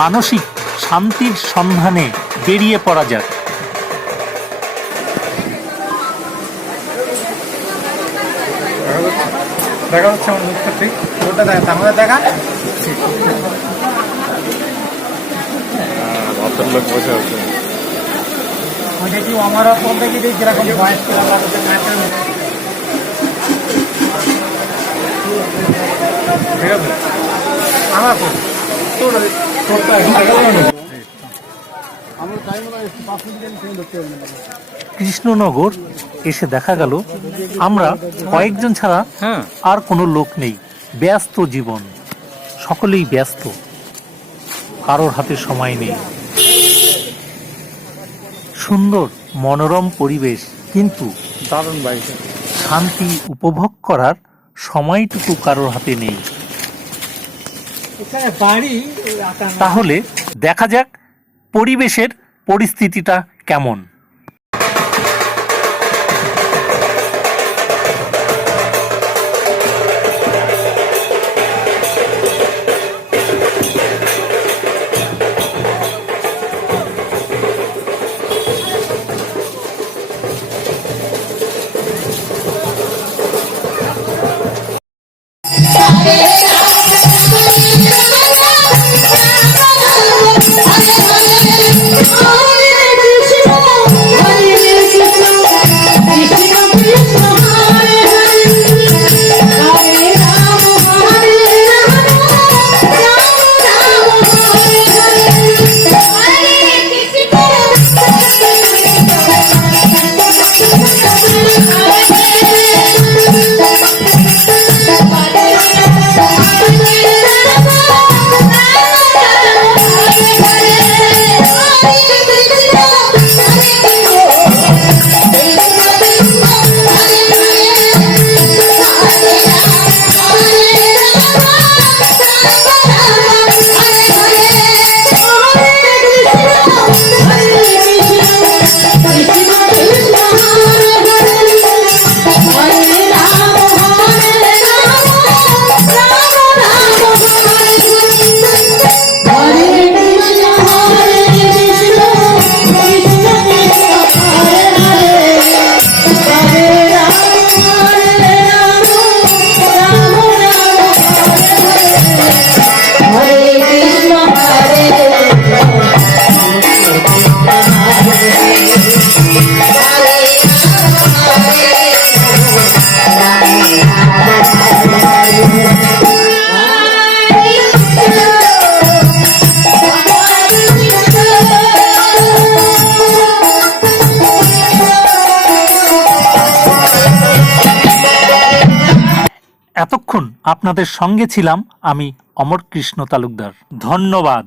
মানসিক শান্তির সন্ধানে বেরিয়ে পড়া যাক। দেখা হচ্ছে আমার মুখটা ঠিক ওটা দেখা আমাদের দেখা ভদ্রলোক বসে আছে ওইটা কি আমার বলতে কি যেরকম বয়স ঠিক আছে আমার কৃষ্ণনগর এসে দেখা গেল আমরা কয়েকজন ছাড়া আর কোনো লোক নেই। ব্যস্ত জীবন, সকলেই ব্যস্ত, কারোর হাতে সময় নেই। সুন্দর মনোরম পরিবেশ, কিন্তু দারুণ বাইক শান্তি উপভোগ করার সময়টুকু কারোর হাতে নেই। তাহলে দেখা যাক পরিবেশের পরিস্থিতিটা কেমন। এতক্ষণ আপনাদের সঙ্গে ছিলাম আমি অমর কৃষ্ণ তালুকদার। ধন্যবাদ।